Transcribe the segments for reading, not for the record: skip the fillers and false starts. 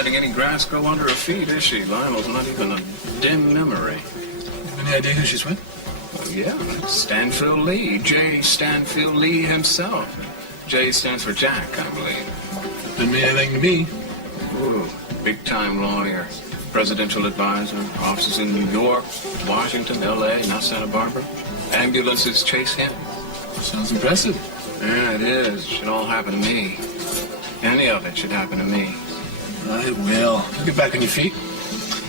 letting any grass grow under her feet, is she? Lionel's not even a dim memory. Any idea who she's with? Well, yeah, that's Stanfield Lee. J. Stanfield Lee himself. J stands for Jack, I believe. Didn't mean anything to me. Ooh, big-time lawyer. Presidential advisor. Offices in New York, Washington, L.A., now Santa Barbara. Ambulances chase him. Sounds impressive. Yeah, it is. It should all happen to me. Any of it should happen to me. It will. You'll get back on your feet.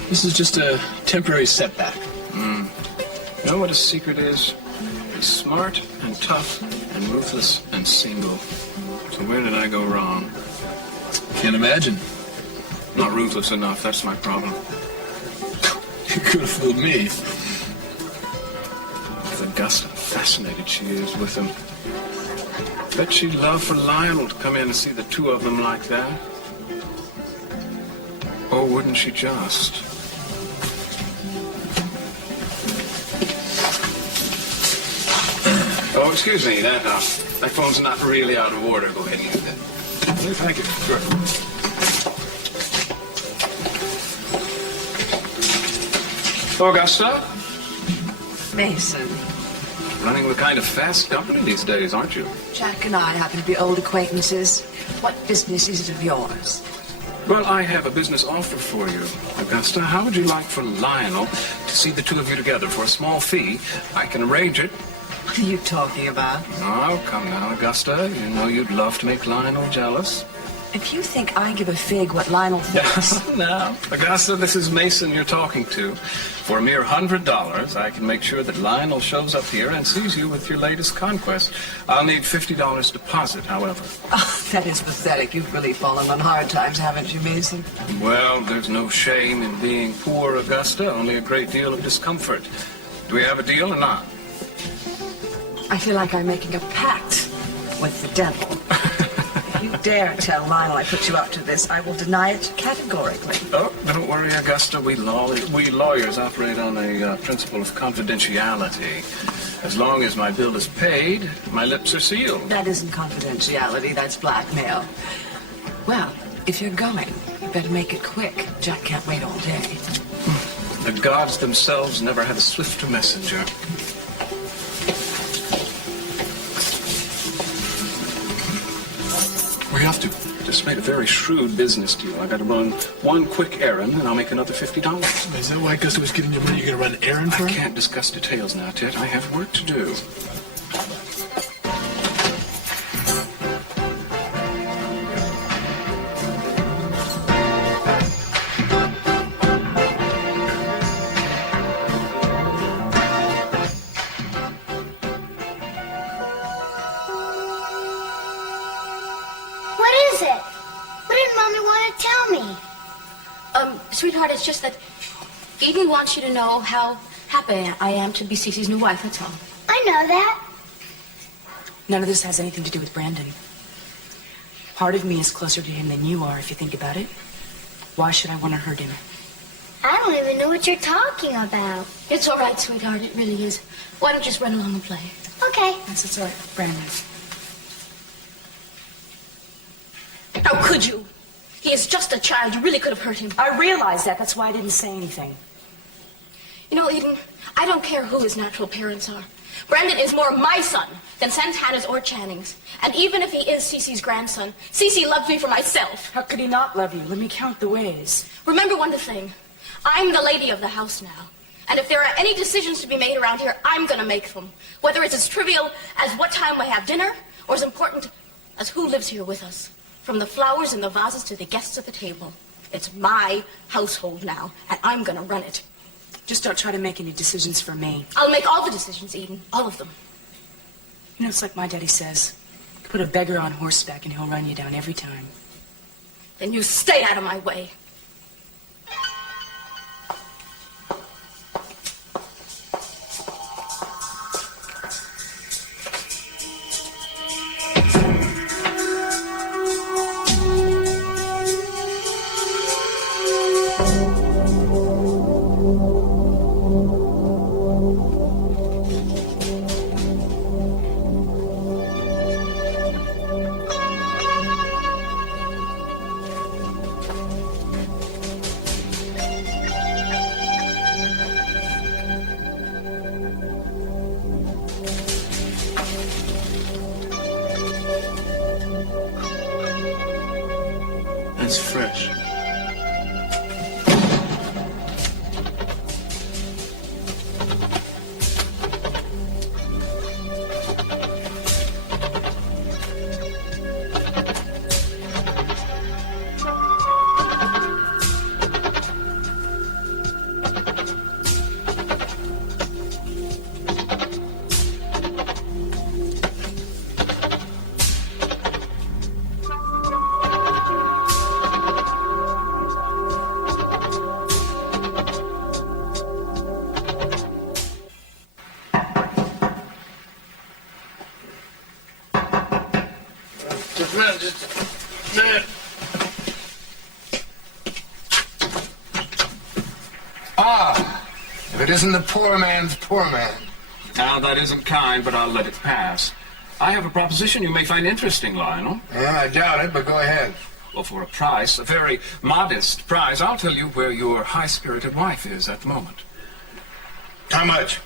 This is just a temporary setback. You know what a secret is? Be smart and tough and ruthless and single. So where did I go wrong? Can't imagine. Not ruthless enough, that's my problem. You could have fooled me. With Augusta, fascinated she is with him. Bet she'd love for Lionel to come in and see the two of them like that. Or wouldn't she just? Oh, excuse me, that phone's not really out of order. Go ahead and use it. Thank you. Sure. Augusta? Mason. Running the kind of fast company these days, aren't you? Jack and I happen to be old acquaintances. What business is it of yours? Well, I have a business offer for you, Augusta. How would you like for Lionel to see the two of you together for a small fee? I can arrange it. What are you talking about? Oh, come now, Augusta. You know you'd love to make Lionel jealous. If you think I give a fig what Lionel thinks... Now, Augusta, this is Mason you're talking to. For a mere $100, I can make sure that Lionel shows up here and sees you with your latest conquest. I'll need $50 deposit, however. Oh, that is pathetic. You've really fallen on hard times, haven't you, Mason? Well, there's no shame in being poor, Augusta, only a great deal of discomfort. Do we have a deal or not? I feel like I'm making a pact with the devil. If you dare tell Lionel I put you up to this, I will deny it categorically. Oh, don't worry, Augusta. We lawyers operate on a principle of confidentiality. As long as my bill is paid, my lips are sealed. That isn't confidentiality, that's blackmail. Well, if you're going, you better make it quick. Jack can't wait all day. The gods themselves never had a swifter messenger. Where are you off to? Just made a very shrewd business deal. I got to run one quick errand, and I'll make another $50. Is that why Augusta was giving you money? You're going to run an errand for I her? can't discuss details now, Ted. I have work to do. Sweetheart, it's just that Eden wants you to know how happy I am to be Cece's new wife, that's all. I know that. None of this has anything to do with Brandon. Part of me is closer to him than you are, if you think about it. Why should I want to hurt him? I don't even know what you're talking about. It's all right, sweetheart, it really is. Why don't you just run along and play? Okay. That's all right, Brandon. How could you? He is just a child. You really could have hurt him. I realize that. That's why I didn't say anything. You know, Eden, I don't care who his natural parents are. Brandon is more my son than Santana's or Channing's. And even if he is Cece's grandson, Cece loves me for myself. How could he not love you? Let me count the ways. Remember one thing. I'm the lady of the house now. And if there are any decisions to be made around here, I'm going to make them. Whether it's as trivial as what time we have dinner, or as important as who lives here with us. From the flowers in the vases to the guests at the table. It's my household now, and I'm gonna run it. Just don't try to make any decisions for me. I'll make all the decisions, Eden. All of them. You know, it's like my daddy says. Put a beggar on horseback and he'll run you down every time. Then you stay out of my way. That's fresh. Just a minute. Ah, if it isn't the poor man's poor man. Now, that isn't kind, but I'll let it pass. I have a proposition you may find interesting, Lionel. Yeah, I doubt it, but go ahead. Well, for a price, a very modest price, I'll tell you where your high-spirited wife is at the moment. How much?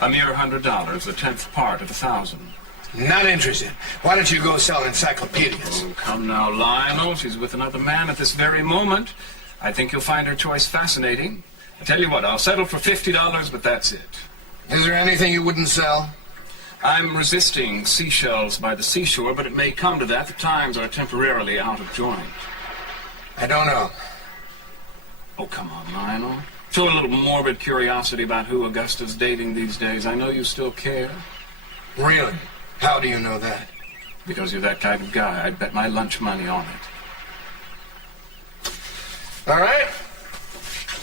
A mere $100, the 10th part of 1,000. Not interested. Why don't you go sell encyclopedias? Oh, come now, Lionel. She's with another man at this very moment. I think you'll find her choice fascinating. I tell you what, I'll settle for $50, but that's it. Is there anything you wouldn't sell? I'm resisting seashells by the seashore, but it may come to that. The times are temporarily out of joint. I don't know. Oh, come on, Lionel. Show a little morbid curiosity about who Augusta's dating these days. I know you still care. Really? How do you know that? Because you're that kind of guy. I'd bet my lunch money on it. All right.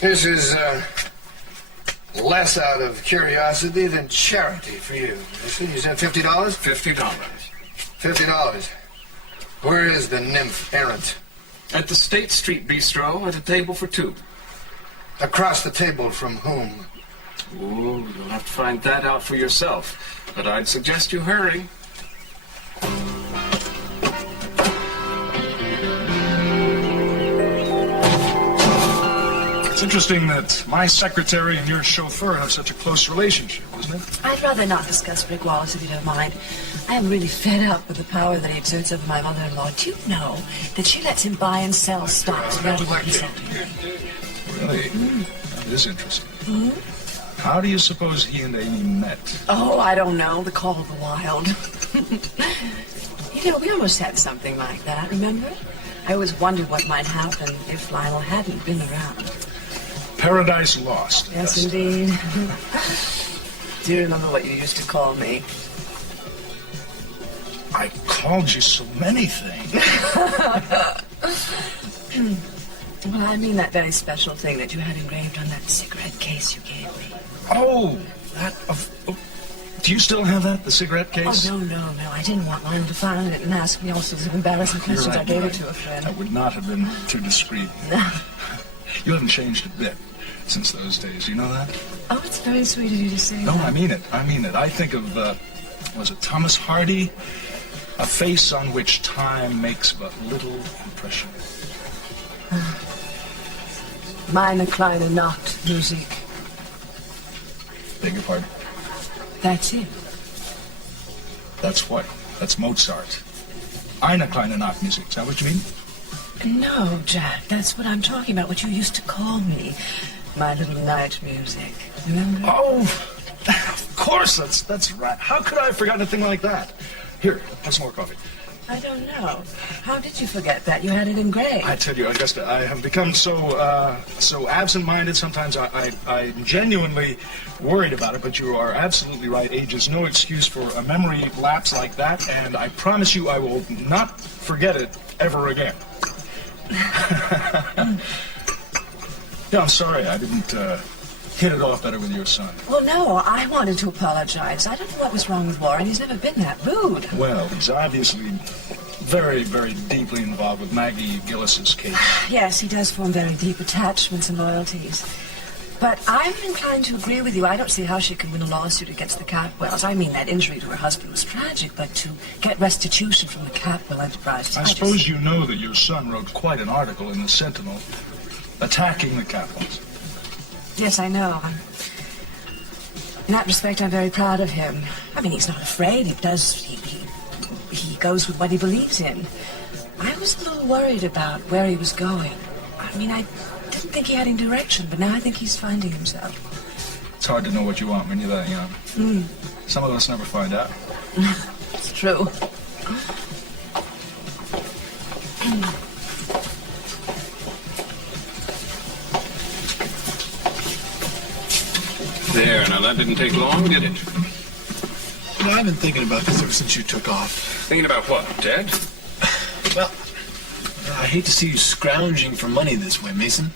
This is less out of curiosity than charity for you. You said $50? $50. $50. Where is the nymph errant? At the State Street Bistro at a table for two. Across the table from whom? Ooh, you'll have to find that out for yourself. But I'd suggest you hurry. It's interesting that my secretary and your chauffeur have such a close relationship, isn't it? I'd rather not discuss Rick Wallace, if you don't mind. I am really fed up with the power that he exerts over my mother-in-law. Do you know that she lets him buy and sell stocks without even consulting me? Really? That is interesting. How do you suppose he and Amy met? Oh, I don't know. The call of the wild. You know, we almost had something like that, remember? I always wondered what might happen if Lionel hadn't been around. Paradise Lost. Yes, indeed. Do you remember what you used to call me? I called you so many things. Well, I mean that very special thing that you had engraved on that cigarette case you gave me. Oh, that... do you still have that, the cigarette case? Oh, no. I didn't want Lionel to find it and ask me all sorts of embarrassing questions. Right, I gave it to a friend. That would not have been too discreet. You haven't changed a bit since those days. You know that? Oh, it's very sweet of you to say No, that. I mean it. I think of, was it Thomas Hardy? A face on which time makes but little impression. Meine kleine Nachtmusik. Beg your pardon? That's it. That's what? That's Mozart. Eine kleine Nachtmusik. Is that what you mean? No, Jack, that's what I'm talking about, what you used to call me. My little night music. Remember? Oh, of course, that's right. How could I have forgotten a thing like that? Here, have some more coffee. I don't know. How did you forget that? You had it engraved. I tell you, Augusta, I have become so absent-minded. Sometimes I'm genuinely worried about it, but you are absolutely right. Age is no excuse for a memory lapse like that, and I promise you I will not forget it ever again. Yeah, I'm sorry. I didn't hit it off better with your son. Well, no, I wanted to apologize. I don't know what was wrong with Warren. He's never been that rude. Well, he's obviously very, very deeply involved with Maggie Gillis's case. Yes, he does form very deep attachments and loyalties. But I'm inclined to agree with you. I don't see how she can win a lawsuit against the Catwells. I mean, that injury to her husband was tragic, but to get restitution from the Catwell enterprise... I suppose you know that your son wrote quite an article in the Sentinel attacking the Catwells. Yes, I know. In that respect, I'm very proud of him. I mean, he's not afraid. He goes with what he believes in. I was a little worried about where he was going. I mean, I didn't think he had any direction, but now I think he's finding himself. It's hard to know what you want when you're that young. Some of us never find out. It's true. There, now that didn't take long, did it? You know, I've been thinking about this ever since you took off. Thinking about what, Ted? Well, I hate to see you scrounging for money this way, Mason.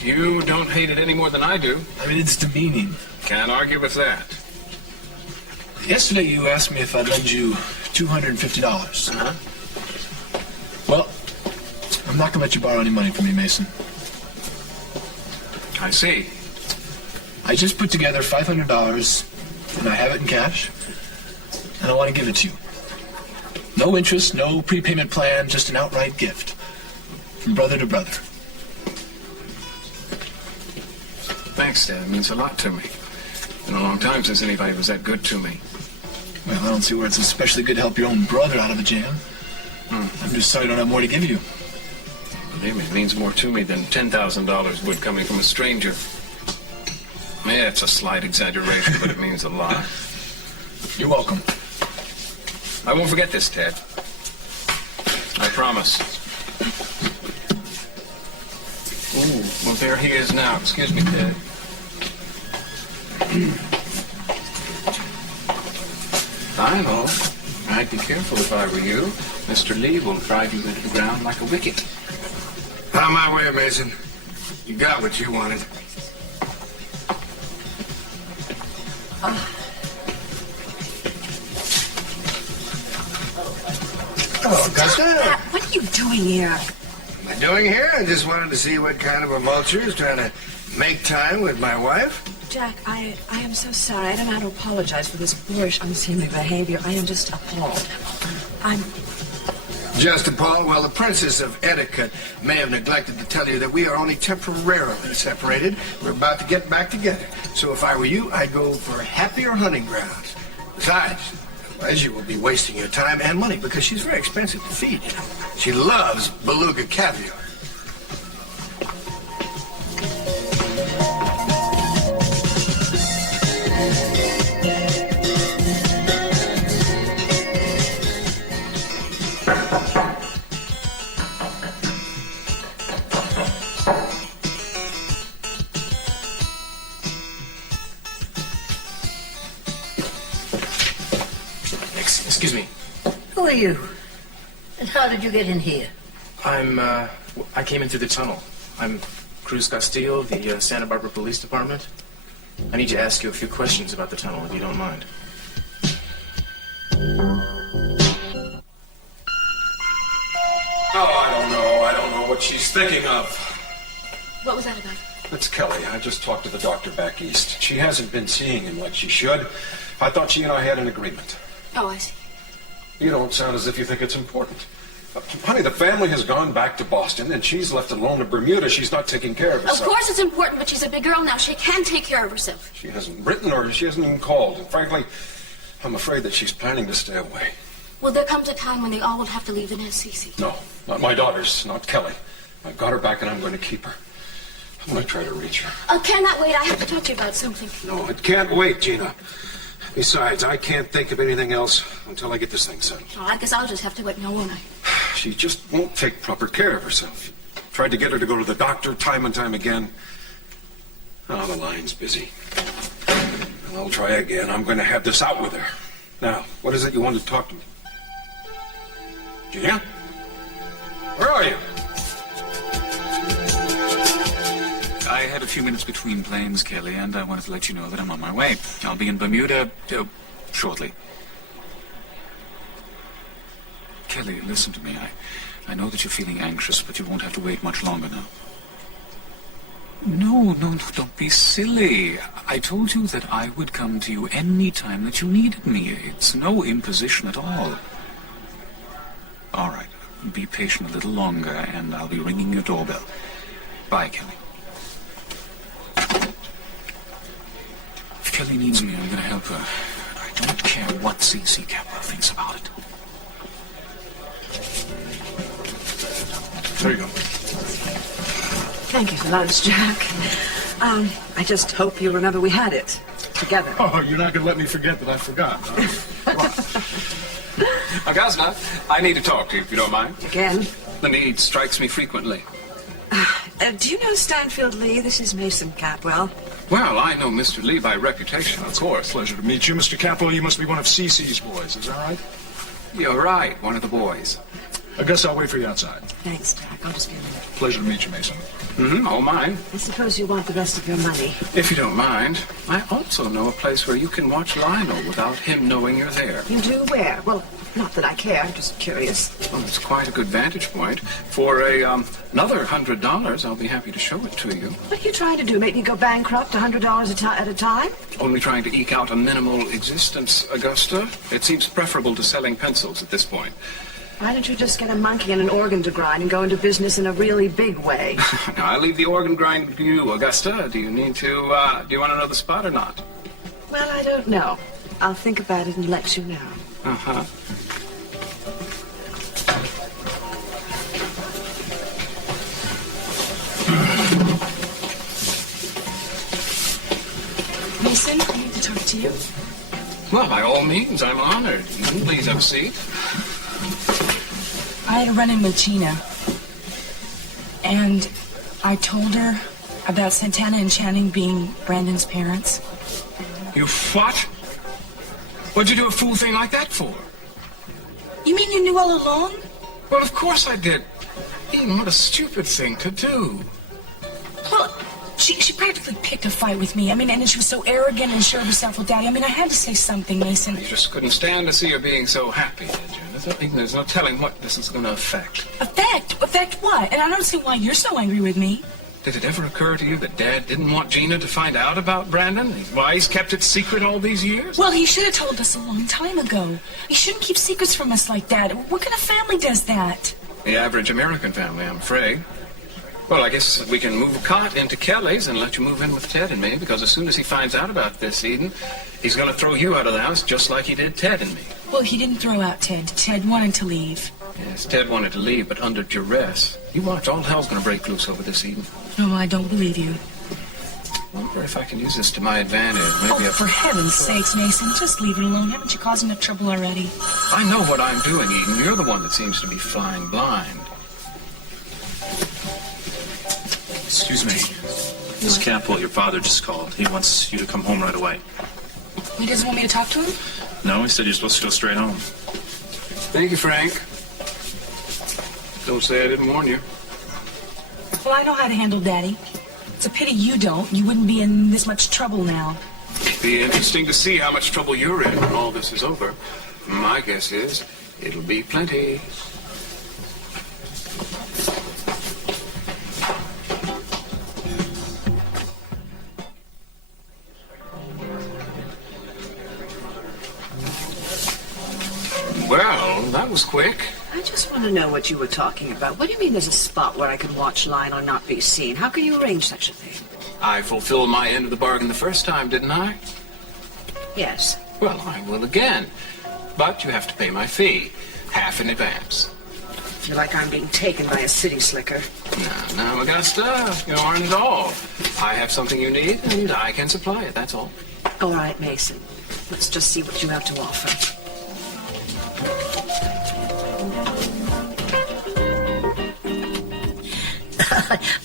You don't hate it any more than I do. I mean, it's demeaning. Can't argue with that. Yesterday you asked me if I'd lend you $250. Uh-huh. Well, I'm not going to let you borrow any money from me, Mason. I see. I just put together $500, and I have it in cash, and I want to give it to you. No interest, no prepayment plan, just an outright gift. From brother to brother. Thanks, Ted. It means a lot to me. Been a long time since anybody was that good to me. Well, I don't see where it's especially good to help your own brother out of a jam. I'm just sorry I don't have more to give you. Believe me, it means more to me than $10,000 would coming from a stranger. Yeah, it's a slight exaggeration, but it means a lot. You're welcome. I won't forget this, Ted. I promise. Ooh, well, there he is now. Excuse me, Ted. I know. I'd be careful if I were you. Mr. Lee will drive you into the ground like a wicket. On my way, Mason. You got what you wanted. Oh, Augusta. What are you doing here? What am I doing here? I just wanted to see what kind of a mulcher is trying to make time with my wife. Jack, I am so sorry. I don't know how to apologize for this boorish, unseemly behavior. I am just appalled. I'm... Just appalled? Well, the princess of etiquette may have neglected to tell you that we are only temporarily separated. We're about to get back together. So if I were you, I'd go for happier hunting grounds. Besides, you will be wasting your time and money because she's very expensive to feed. She loves beluga caviar. Excuse me. Who are you? And how did you get in here? I came in through the tunnel. I'm Cruz Castillo, the Santa Barbara Police Department. I need to ask you a few questions about the tunnel, if you don't mind. Oh, I don't know what she's thinking of. What was that about? It's Kelly. I just talked to the doctor back east. She hasn't been seeing him like she should. I thought she and I had an agreement. Oh, I see. You don't sound as if you think it's important. Honey, the family has gone back to Boston, and she's left alone in Bermuda. She's not taking care of herself. Of course it's important, but she's a big girl now. She can take care of herself. She hasn't written or she hasn't even called. And frankly, I'm afraid that she's planning to stay away. Well, there comes a time when they all will have to leave in SCC. No, not my daughters, not Kelly. I've got her back, and I'm going to keep her. I'm going to try to reach her. Cannot wait. I have to talk to you about something. No, it can't wait, Gina. Besides, I can't think of anything else until I get this thing settled. Oh, I guess I'll just have to wait now, won't I? She just won't take proper care of herself. Tried to get her to go to the doctor time and time again. Oh, the line's busy. I'll try again. I'm going to have this out with her. Now, what is it you wanted to talk to me? Gina? Where are you? I had a few minutes between planes, Kelly, and I wanted to let you know that I'm on my way. I'll be in Bermuda shortly. Kelly, listen to me. I know that you're feeling anxious, but you won't have to wait much longer now. No, don't be silly. I told you that I would come to you any time that you needed me. It's no imposition at all. All right, be patient a little longer, and I'll be ringing your doorbell. Bye, Kelly. If Kelly needs me, I'm going to help her. I don't care what C.C. Capra thinks about it. There you go. Thank you for lunch, Jack. I just hope you remember we had it together. Oh, you're not going to let me forget that I forgot. Augusta, I need to talk to you, if you don't mind. Again? The need strikes me frequently. Do you know Stanfield Lee? This is Mason Capwell. Well, I know Mr. Lee by reputation, of course. Pleasure to meet you, Mr. Capwell. You must be one of Cece's boys, is that right? You're right, one of the boys. I guess I'll wait for you outside. Thanks, Jack. I'll just get in. Pleasure to meet you, Mason. All mine. I suppose you want the rest of your money. If you don't mind, I also know a place where you can watch Lionel without him knowing you're there. You do where? Well, not that I care. I'm just curious. Well, it's quite a good vantage point. For another $100, I'll be happy to show it to you. What are you trying to do? Make me go bankrupt $100 at a time? Only trying to eke out a minimal existence, Augusta. It seems preferable to selling pencils at this point. Why don't you just get a monkey and an organ to grind and go into business in a really big way? Now, I leave the organ grinding to you, Augusta. Do you need to, do you want to know the spot or not? Well, I don't know. I'll think about it and let you know. Uh-huh. Mason, I need to talk to you. Well, by all means, I'm honored. Please have a seat. I had a run-in with Gina, and I told her about Santana and Channing being Brandon's parents. You what? What'd you do a fool thing like that for? You mean you knew all along? Well, of course I did. Eden, what a stupid thing to do. Well, she practically picked a fight with me. I mean, and she was so arrogant and sure of herself with Daddy. I mean, I had to say something, Mason. You just couldn't stand to see her being so happy, did you? There's no telling what this is going to affect. Affect? Affect what? And I don't see why you're so angry with me. Did it ever occur to you that Dad didn't want Gina to find out about Brandon? Why he's kept it secret all these years? Well, he should have told us a long time ago. He shouldn't keep secrets from us like that. What kind of family does that? The average American family, I'm afraid. Well, I guess we can move a cot into Kelly's and let you move in with Ted and me, because as soon as he finds out about this, Eden, he's going to throw you out of the house just like he did Ted and me. Well, he didn't throw out Ted. Ted wanted to leave. Yes, Ted wanted to leave, but under duress. You watch, all hell's going to break loose over this, Eden. No, I don't believe you. I wonder if I can use this to my advantage. Maybe for heaven's sakes, Mason, just leave it alone. Haven't you caused enough trouble already? I know what I'm doing, Eden. You're the one that seems to be flying blind. Excuse me. Miss Capwell, your father just called. He wants you to come home right away. He doesn't want me to talk to him? No, he said you're supposed to go straight home. Thank you, Frank. Don't say I didn't warn you. Well, I know how to handle Daddy. It's a pity you don't. You wouldn't be in this much trouble now. It'd be interesting to see how much trouble you're in when all this is over. My guess is it'll be plenty. Well, that was quick. I just want to know what you were talking about. What do you mean there's a spot where I can watch Lionel not be seen? How can you arrange such a thing? I fulfilled my end of the bargain the first time, didn't I? Yes. Well, I will again. But you have to pay my fee, half in advance. I feel like I'm being taken by a city slicker. Now, Augusta, you aren't at all. I have something you need, and I can supply it, that's all. All right, Mason. Let's just see what you have to offer.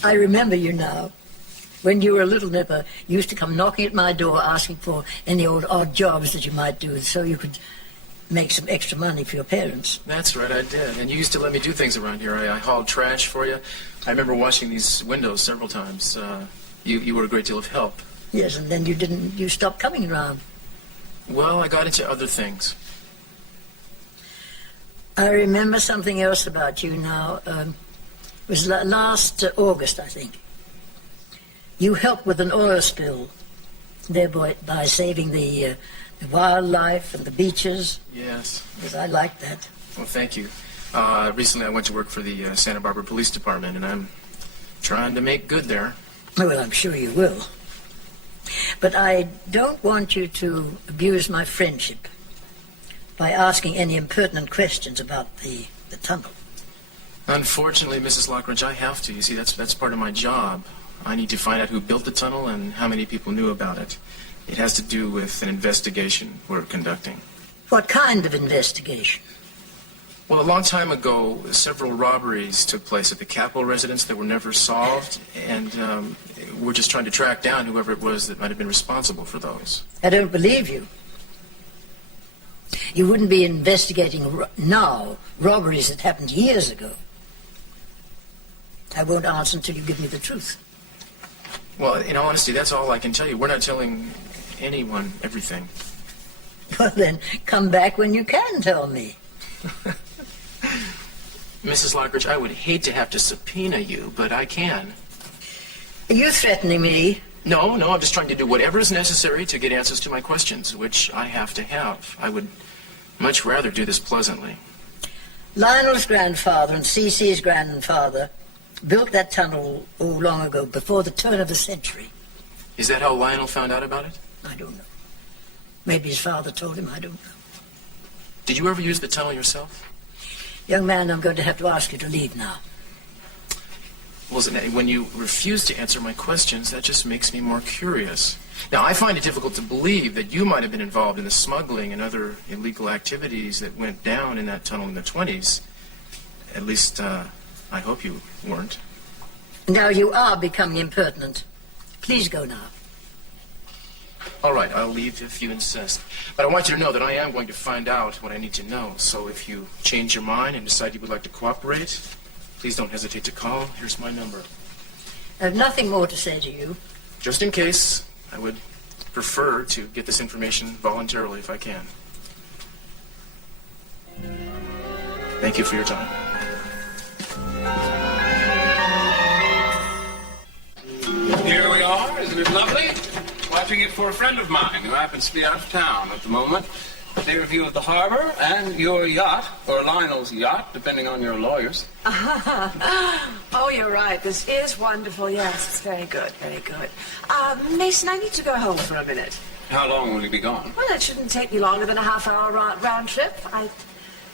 I remember you now. When you were a little nipper, you used to come knocking at my door asking for any odd jobs that you might do so you could make some extra money for your parents. That's right, I did. And you used to let me do things around here. I hauled trash for you. I remember washing these windows several times. You were a great deal of help. Yes, and then you stopped coming around. Well, I got into other things. I remember something else about you now. It was last August, I think. You helped with an oil spill, thereby by saving the wildlife and the beaches. Yes. Yes, I liked that. Well, thank you. Recently I went to work for the Santa Barbara Police Department, and I'm trying to make good there. Well, I'm sure you will. But I don't want you to abuse my friendship by asking any impertinent questions about the tunnel. Unfortunately, Mrs. Lockridge, I have to. You see, that's part of my job. I need to find out who built the tunnel and how many people knew about it. It has to do with an investigation we're conducting. What kind of investigation? Well, a long time ago, several robberies took place at the Capitol residence that were never solved, and we're just trying to track down whoever it was that might have been responsible for those. I don't believe you. You wouldn't be investigating now robberies that happened years ago. I won't answer until you give me the truth. Well, in all honesty, that's all I can tell you. We're not telling anyone everything. Well, then, come back when you can tell me. Mrs. Lockridge, I would hate to have to subpoena you, but I can. Are you threatening me? No, I'm just trying to do whatever is necessary to get answers to my questions, which I have to have. I would much rather do this pleasantly. Lionel's grandfather and Cece's grandfather built that tunnel long ago, before the turn of the century. Is that how Lionel found out about it? I don't know. Maybe his father told him, I don't know. Did you ever use the tunnel yourself? Young man, I'm going to have to ask you to leave now. Well, when you refuse to answer my questions, that just makes me more curious. Now, I find it difficult to believe that you might have been involved in the smuggling and other illegal activities that went down in that tunnel in the 20s. At least, I hope you weren't. Now you are becoming impertinent. Please go now. All right, I'll leave if you insist. But I want you to know that I am going to find out what I need to know. So if you change your mind and decide you would like to cooperate, please don't hesitate to call. Here's my number. I have nothing more to say to you. Just in case, I would prefer to get this information voluntarily if I can. Thank you for your time. Here we are, isn't it lovely? Watching it for a friend of mine who happens to be out of town at the moment. A day review of the harbor and your yacht, or Lionel's yacht, depending on your lawyers. Oh, you're right. This is wonderful. Yes, it's very good, very good. Mason, I need to go home for a minute. How long will you be gone? Well, it shouldn't take me longer than a half-hour round trip. I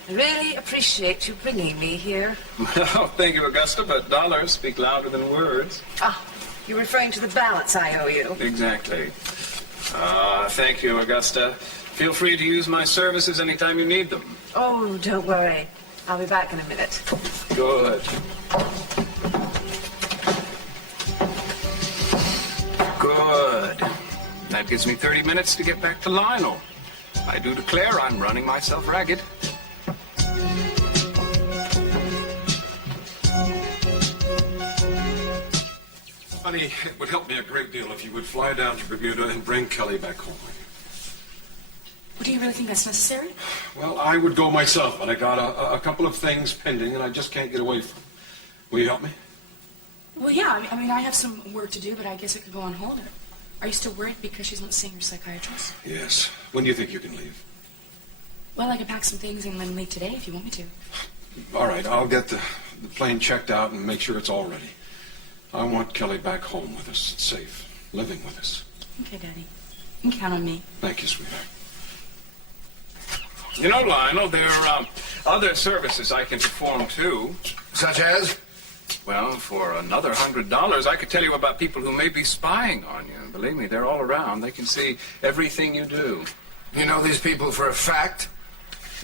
really appreciate you bringing me here. Well, thank you, Augusta, but dollars speak louder than words. Ah, you're referring to the balance I owe you. Exactly. Thank you, Augusta. Feel free to use my services anytime you need them. Oh, don't worry. I'll be back in a minute. Good. Good. That gives me 30 minutes to get back to Lionel. I do declare I'm running myself ragged. Honey, it would help me a great deal if you would fly down to Bermuda and bring Kelly back home. Well, do you really think that's necessary? Well, I would go myself, but I got a couple of things pending, and I just can't get away from. Will you help me? Well, yeah. I mean, I have some work to do, but I guess it could go on hold. Are you still worried because she's not seeing her psychiatrist? Yes. When do you think you can leave? Well, I could pack some things and then leave today if you want me to. All right, I'll get the plane checked out and make sure it's all ready. I want Kelly back home with us, safe, living with us. Okay, Daddy. You can count on me. Thank you, sweetheart. You know, Lionel, there are other services I can perform, too. Such as? Well, for another $100, I could tell you about people who may be spying on you. Believe me, they're all around. They can see everything you do. You know these people for a fact?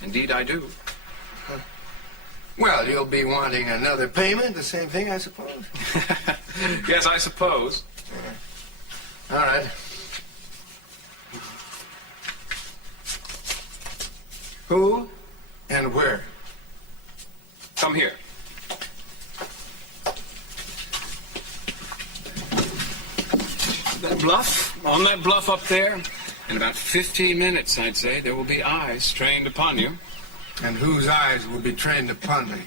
Indeed, I do. Huh. Well, you'll be wanting another payment, the same thing, I suppose? Yes, I suppose. All right. Who and where? Come here. That bluff, on that bluff up there, in about 15 minutes, I'd say, there will be eyes trained upon you. And whose eyes will be trained upon me?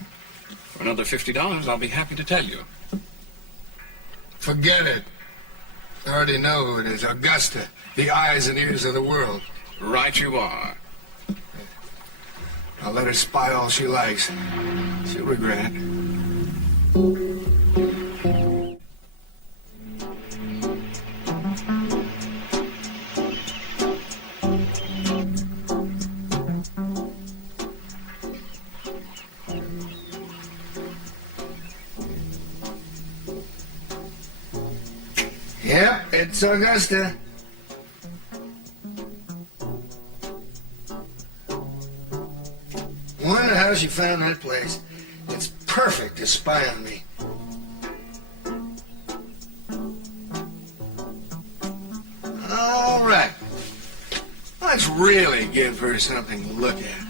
For another $50, I'll be happy to tell you. Forget it. I already know who it is. Augusta, the eyes and ears of the world. Right you are. I'll let her spy all she likes. She'll regret it. It's Augusta. Wonder how she found that place. It's perfect to spy on me. All right. Let's really give her something to look at.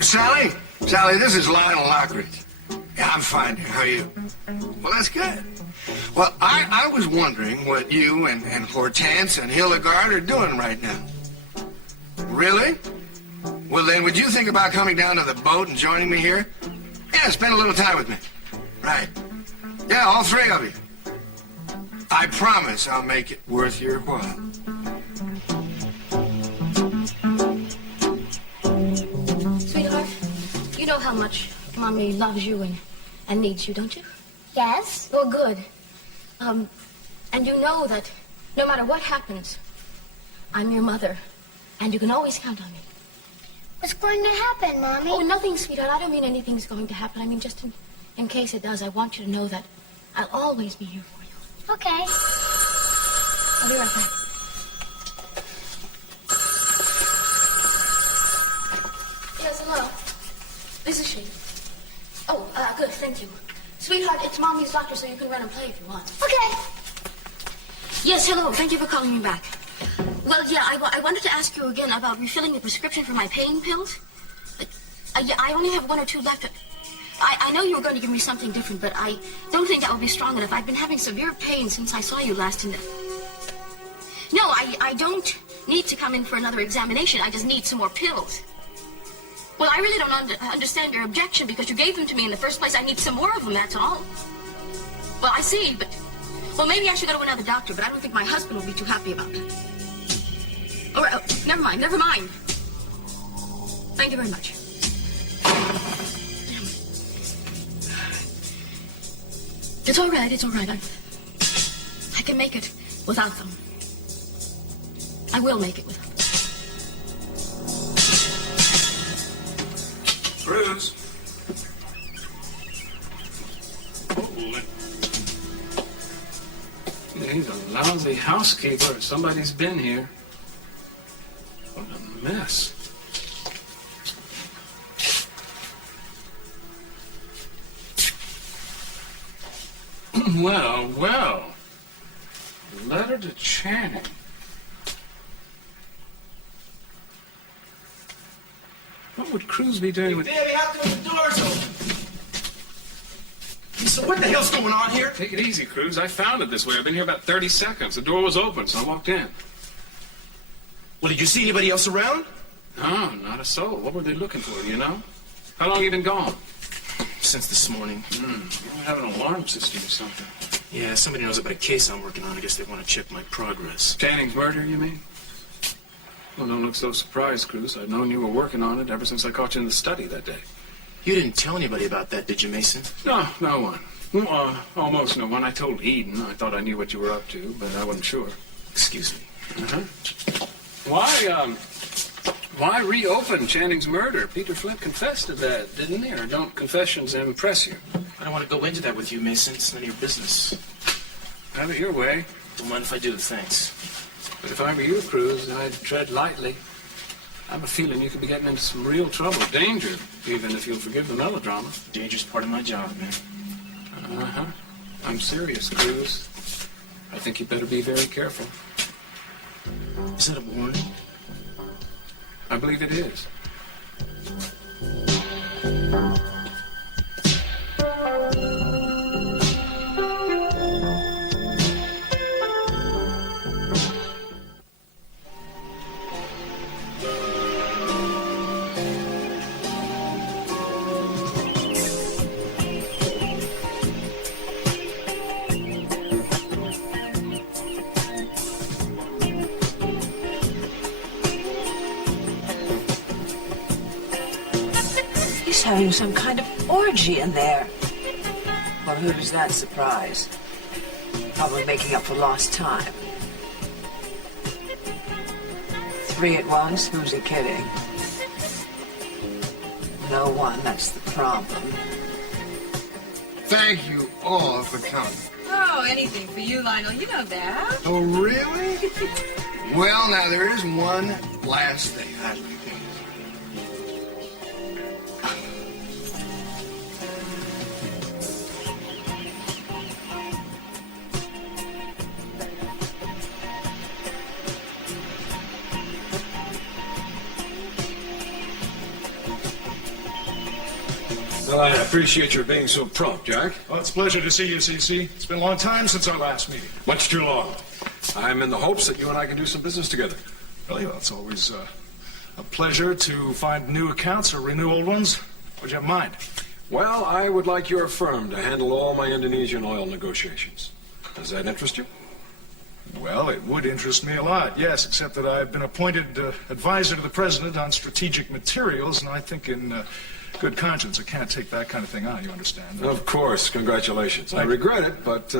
Sally? Sally, this is Lionel Lockridge. Yeah, I'm fine. How are you? Well, that's good. Well, I was wondering what you and Hortense and Hildegard are doing right now. Really? Well, then, would you think about coming down to the boat and joining me here? Yeah, spend a little time with me. Right. Yeah, all three of you. I promise I'll make it worth your while. Sweetheart, you know how much Mommy loves you and needs you, don't you? Yes. Well, good. And you know that no matter what happens, I'm your mother, and you can always count on me. What's going to happen, Mommy? Oh, nothing, sweetheart. I don't mean anything's going to happen. I mean, just in case it does, I want you to know that I'll always be here for you. Okay. I'll be right back. Yes, hello. This is she. Oh, good, thank you. Sweetheart, it's Mommy's doctor, so you can run and play if you want. Okay. Yes, hello. Thank you for calling me back. Well, yeah, I wanted to ask you again about refilling the prescription for my pain pills. I only have one or two left. I know you were going to give me something different, but I don't think that will be strong enough. I've been having severe pain since I saw you last. No, I don't need to come in for another examination. I just need some more pills. Well, I really don't understand your objection because you gave them to me in the first place. I need some more of them, that's all. Well, I see, but... Well, maybe I should go to another doctor, but I don't think my husband will be too happy about that. All right, never mind. Thank you very much. It's all right. I can make it without them. I will make it without them. Cruz. He's a lousy housekeeper. Somebody's been here. What a mess. Well. Letter to Channing. What would Cruz be doing with... Daddy, how come the door's open? So what the hell's going on here? Take it easy, Cruz. I found it this way. I've been here about 30 seconds. The door was open, so I walked in. Well, did you see anybody else around? No, not a soul. What were they looking for, you know? How long have you been gone? Since this morning. You don't have an alarm system or something. Yeah, somebody knows about a case I'm working on. I guess they want to check my progress. Channing's murder, you mean? Well, don't look so surprised, Cruz. I've known you were working on it ever since I caught you in the study that day. You didn't tell anybody about that, did you, Mason? No one. Almost no one. I told Eden. I thought I knew what you were up to, but I wasn't sure. Excuse me. Why reopen Channing's murder? Peter Flint confessed to that, didn't he? Or don't confessions impress you? I don't want to go into that with you, Mason. It's none of your business. Have it your way. Don't mind if I do, thanks. But if I were you, Cruz, I'd tread lightly. I have a feeling you could be getting into some real trouble, danger, even if you'll forgive the melodrama. Danger's part of my job, man. I'm serious, Cruz. I think you better be very careful. Is that a warning? I believe it is. Having some kind of orgy in there. Well, who does that surprise? Probably making up for lost time. 3 at once? Who's he kidding? no one. That's the problem. Thank you all for coming. Oh, anything for you, Lionel. You know that. Oh, really? Well, now, there is one last thing I'd like to Well, I appreciate your being so prompt, Jack. Well, it's a pleasure to see you, CC. It's been a long time since our last meeting. Much too long. I'm in the hopes that you and I can do some business together. Really? Well, it's always a pleasure to find new accounts or renew old ones. What do you have in mind? Well, I would like your firm to handle all my Indonesian oil negotiations. Does that interest you? Well, it would interest me a lot, yes, except that I've been appointed advisor to the president on strategic materials, and I think in good conscience I can't take that kind of thing on, you understand? Of course. Congratulations. I regret it, but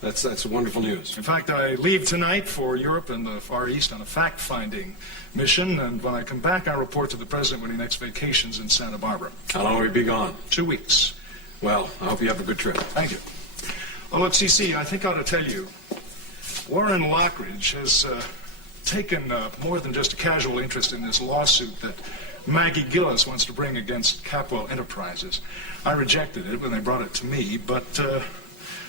that's wonderful news. In fact, I leave tonight for Europe and the Far East on a fact-finding mission, and when I come back, I report to the president when he next vacations in Santa Barbara. How long will you be gone? 2 weeks. Well, I hope you have a good trip. Thank you. Well, look, CC, I think I ought to tell you, Warren Lockridge has taken more than just a casual interest in this lawsuit that Maggie Gillis wants to bring against Capwell Enterprises. I rejected it when they brought it to me, but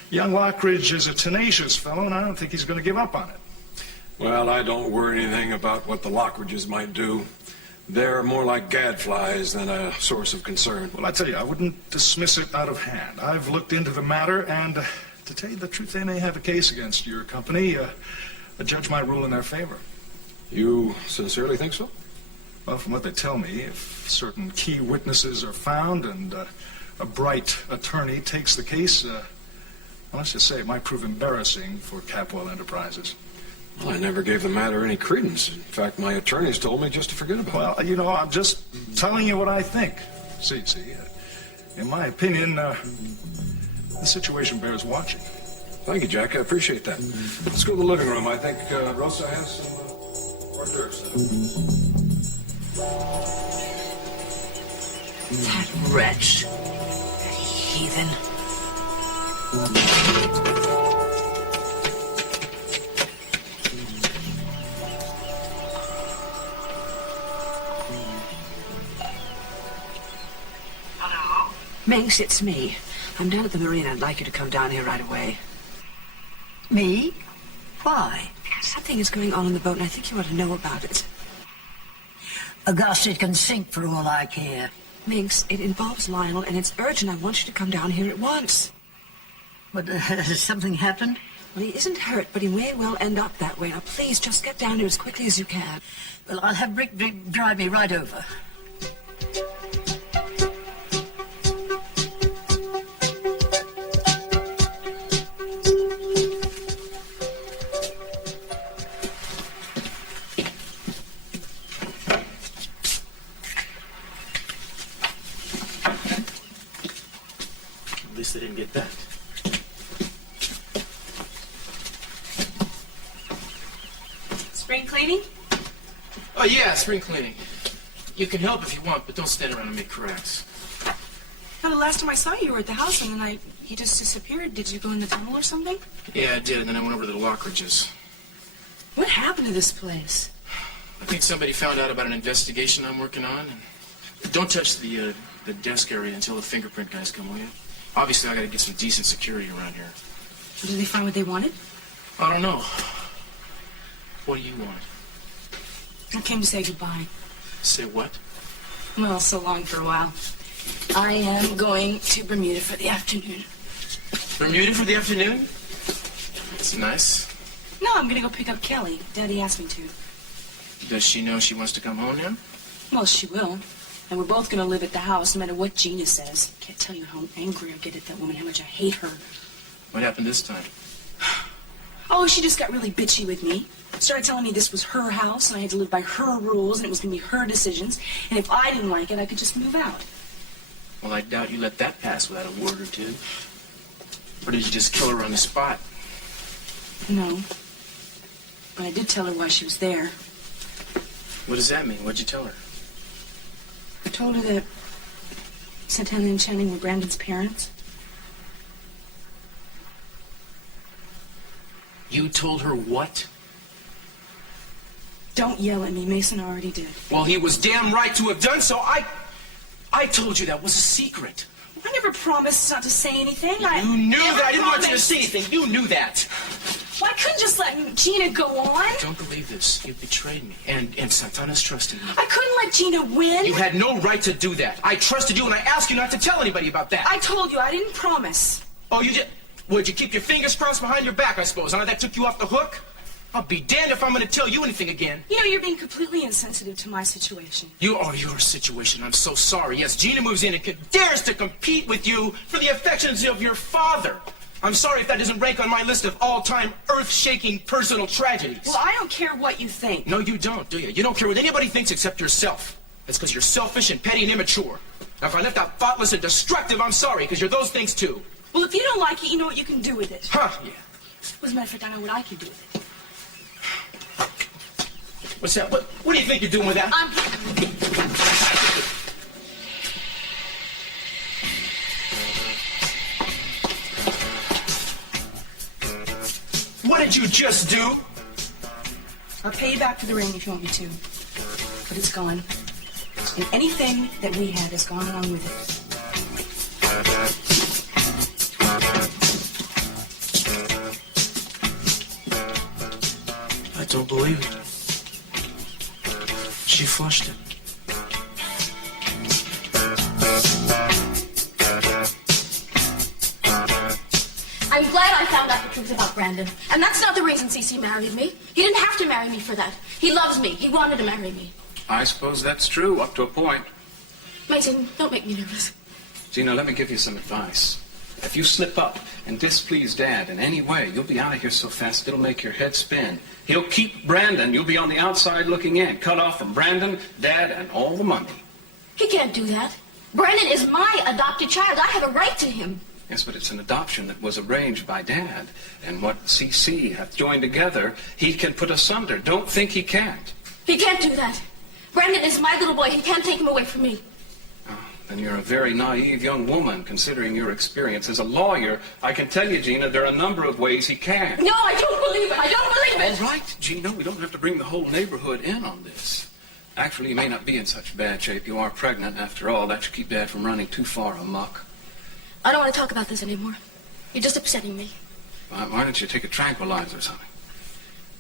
young Lockridge is a tenacious fellow, and I don't think he's going to give up on it. Well, I don't worry anything about what the Lockridges might do. They're more like gadflies than a source of concern. Well, I tell you, I wouldn't dismiss it out of hand. I've looked into the matter, and to tell you the truth, they may have a case against your company. A judge might rule in their favor. You sincerely think so? Well, from what they tell me, if certain key witnesses are found and a bright attorney takes the case, well, let's just say it might prove embarrassing for Capwell Enterprises. Well, I never gave the matter any credence. In fact, my attorneys told me just to forget about it. Well, you know, I'm just telling you what I think. See, in my opinion, the situation bears watching. Thank you, Jack. I appreciate that. Let's go to the living room. I think Rosa has some hors d'oeuvres. That wretch. That heathen. Hello? Minx, it's me. I'm down at the marina. I'd like you to come down here right away. Me? Why? Because something is going on the boat, and I think you ought to know about it. August, it can sink for all I care. Minx, it involves Lionel, and it's urgent. I want you to come down here at once. But has something happened? Well, he isn't hurt, but he may well end up that way. Now, please, just get down here as quickly as you can. Well, I'll have Rick drive me right over. At least they didn't get that. Spring cleaning? Oh, yeah, spring cleaning. You can help if you want, but don't stand around and make cracks. No, the last time I saw you, you were at the house, and then you just disappeared. Did you go in the tunnel or something? Yeah, I did, and then I went over to the Lockridges. What happened to this place? I think somebody found out about an investigation I'm working on. And don't touch the desk area until the fingerprint guys come, will you? Obviously, I got to get some decent security around here. Did they find what they wanted? I don't know. What do you want? I came to say goodbye. Say what? Well, so long for a while. I am going to Bermuda for the afternoon. Bermuda for the afternoon? That's nice. No, I'm going to go pick up Kelly. Daddy asked me to. Does she know she wants to come home now? Well, she will. And we're both going to live at the house, no matter what Gina says. Can't tell you how angry I get at that woman, how much I hate her. What happened this time? Oh, she just got really bitchy with me. Started telling me this was her house, and I had to live by her rules, and it was going to be her decisions. And if I didn't like it, I could just move out. Well, I doubt you let that pass without a word or two. Or did you just kill her on the spot? No. But I did tell her why she was there. What does that mean? What'd you tell her? I told her that Santana and Channing were Brandon's parents. You told her what? Don't yell at me. Mason already did. Well, he was damn right to have done so. I told you that was a secret. I never promised not to say anything. You knew that. I didn't want you to say anything. You knew that. Well, I couldn't just let Gina go on. I don't believe this. You betrayed me. And Santana's trusted me. I couldn't let Gina win. You had no right to do that. I trusted you, and I asked you not to tell anybody about that. I told you. I didn't promise. Oh, you did? Would you keep your fingers crossed behind your back, I suppose? Huh? That took you off the hook? I'll be damned if I'm going to tell you anything again. You know, you're being completely insensitive to my situation. Your situation. I'm so sorry. Yes, Gina moves in and dares to compete with you for the affections of your father. I'm sorry if that doesn't rank on my list of all-time earth-shaking personal tragedies. Well, I don't care what you think. No, you don't, do you? You don't care what anybody thinks except yourself. That's because you're selfish and petty and immature. Now, if I left out thoughtless and destructive, I'm sorry, because you're those things too. Well, if you don't like it, you know what you can do with it. Huh, yeah. As a matter of fact, I know what I can do with it. What's that? What do you think you're doing with that? What did you just do? I'll pay you back for the ring if you want me to. But it's gone. And anything that we had has gone along with it. I don't believe it. She flushed it. I'm glad I found out the truth about Brandon. And that's not the reason Cece married me. He didn't have to marry me for that. He loves me. He wanted to marry me. I suppose that's true, up to a point. Mason, don't make me nervous. Gina, let me give you some advice. If you slip up and displease Dad in any way, you'll be out of here so fast it'll make your head spin. He'll keep Brandon. You'll be on the outside looking in, cut off from Brandon, Dad, and all the money. He can't do that. Brandon is my adopted child. I have a right to him. Yes, but it's an adoption that was arranged by Dad. And what CC hath joined together, he can put asunder. Don't think he can't. He can't do that. Brandon is my little boy. He can't take him away from me. And you're a very naive young woman, considering your experience as a lawyer. I can tell you, Gina, there are a number of ways he can. No, I don't believe it. I don't believe it. All right, Gina, we don't have to bring the whole neighborhood in on this. Actually, you may not be in such bad shape. You are pregnant, after all. That should keep Dad from running too far amok. I don't want to talk about this anymore. You're just upsetting me. Why don't you take a tranquilizer or something?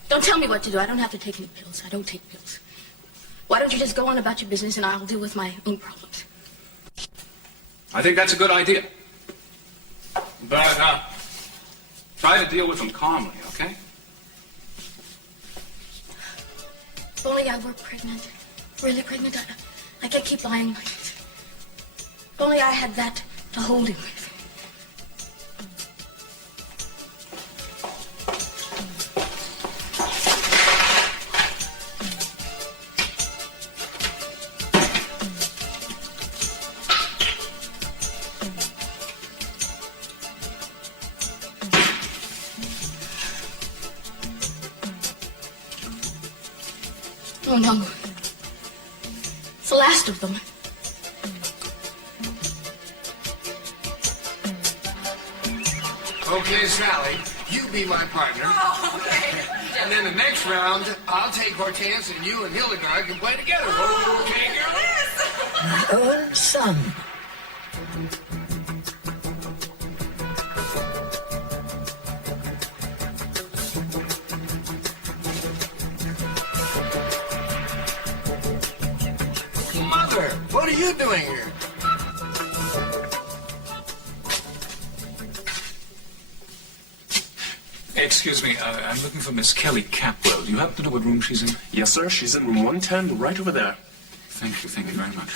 Don't tell me what to do. I don't have to take any pills. I don't take pills. Why don't you just go on about your business and I'll deal with my own problems? I think that's a good idea. But, try to deal with them calmly, okay? If only I were pregnant. Really pregnant. I can't keep lying like this. If only I had that to hold him with. Oh, no. It's the last of them. Okay, Sally, you be my partner. Oh, okay. And then the next round, I'll take Hortense and you and Hildegard can play together. Okay, girl? My own son. Mother, what are you doing here? Excuse me, I'm looking for Miss Kelly Capwell. Do you happen to know what room she's in? Yes, sir. She's in room 110, right over there. Thank you very much.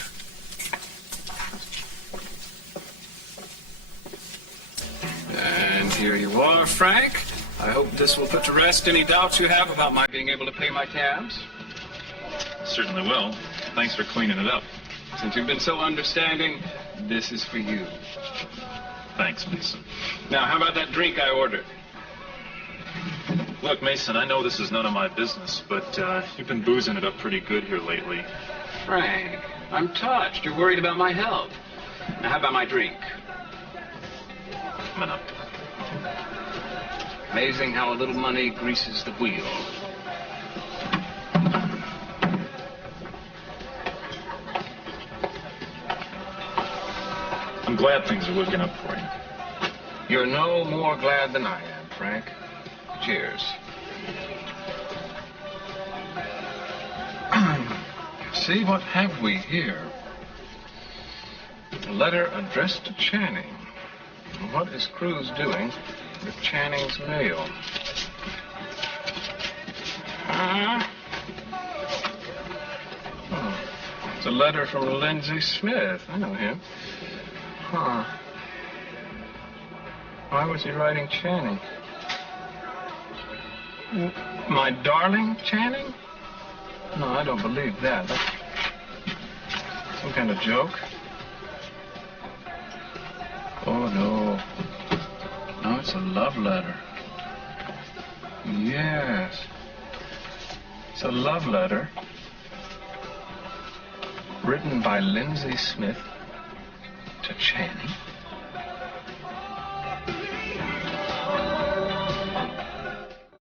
And here you are, Frank. I hope this will put to rest any doubts you have about my being able to pay my tabs. Certainly will. Thanks for cleaning it up. Since you've been so understanding, this is for you. Thanks, Mason. Now, how about that drink I ordered? Look, Mason, I know this is none of my business, but you've been boozing it up pretty good here lately. Frank, I'm touched. You're worried about my health. Now, how about my drink? Coming up. Amazing how a little money greases the wheel. I'm glad things are looking up for you. You're no more glad than I am, Frank. Cheers. See, what have we here? A letter addressed to Channing. What is Cruz doing with Channing's mail? Oh, it's a letter from Lindsay Smith. I know him. Huh. Why was he writing Channing? My darling Channing? No, I don't believe that. That's some kind of joke. Oh, no. No, it's a love letter. Yes. It's a love letter written by Lindsay Smith to Channing.